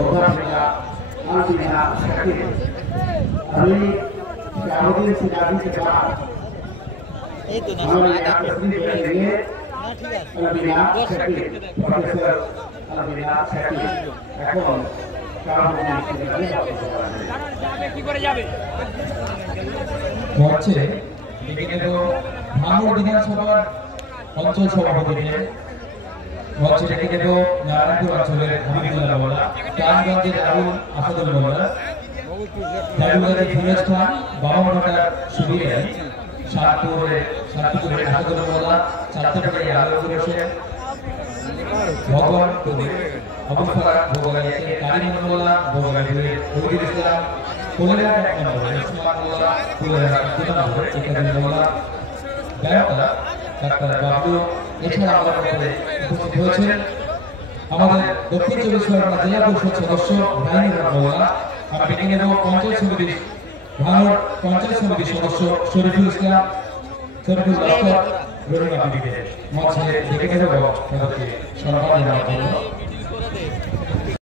অধ্যাপিকা আলবিনা শাকির। আমি शाहरुद्दीन सिराजी के बाद हमारे यहाँ तस्वीर करेंगे अलबिना शकीर, प्रोफेसर अलबिना शकीर। এখন शाहरुद्दीन सिराजी যাবে কি করে যাবে হচ্ছে এখানে তো ভাঙড় বিধানসভার অঞ্চল সভাপতি হচ্ছে এখানে তো নারায়ণপুর অঞ্চলের হাবিবুল্লাহ মোল্লা, টাঙ্গাইলের আবুল আসাদুল মোল্লা, দারুগাজী ফিরোজ খান, বামনঘাটার সুবীর আলী, সাতপুরের আসাদুল মোল্লা, চাঁদপুরের আলমগীর হোসেন, ভগবান কবির, আবুল ফারাক ভোগালিয়াতে কারিমুল মোল্লা, ভোগালিয়ার ফরিদুল ইসলাম, কোলেরার এক নম্বরে উসমান মোল্লা, কোলেরার দুই নম্বরে ইকরামুল মোল্লা, গায়করা ডাক্তার বাবলু। এছাড়া আমাদের মধ্যে উপস্থিত হয়েছেন আমাদের দক্ষিণ চব্বিশ পরগনা জেলা পরিষদ সদস্য রাহিনুর মোল্লা, আর বেকিং পঞ্চায়েত সমিতির ভাঙড় পঞ্চায়েত সমিতির সদস্য শরীফুল ইসলাম, শরীফুল দত্ত, রহিমা বিবিকে মঞ্চে ডেকে নেব তাদেরকে সম্মান জানানোর জন্য।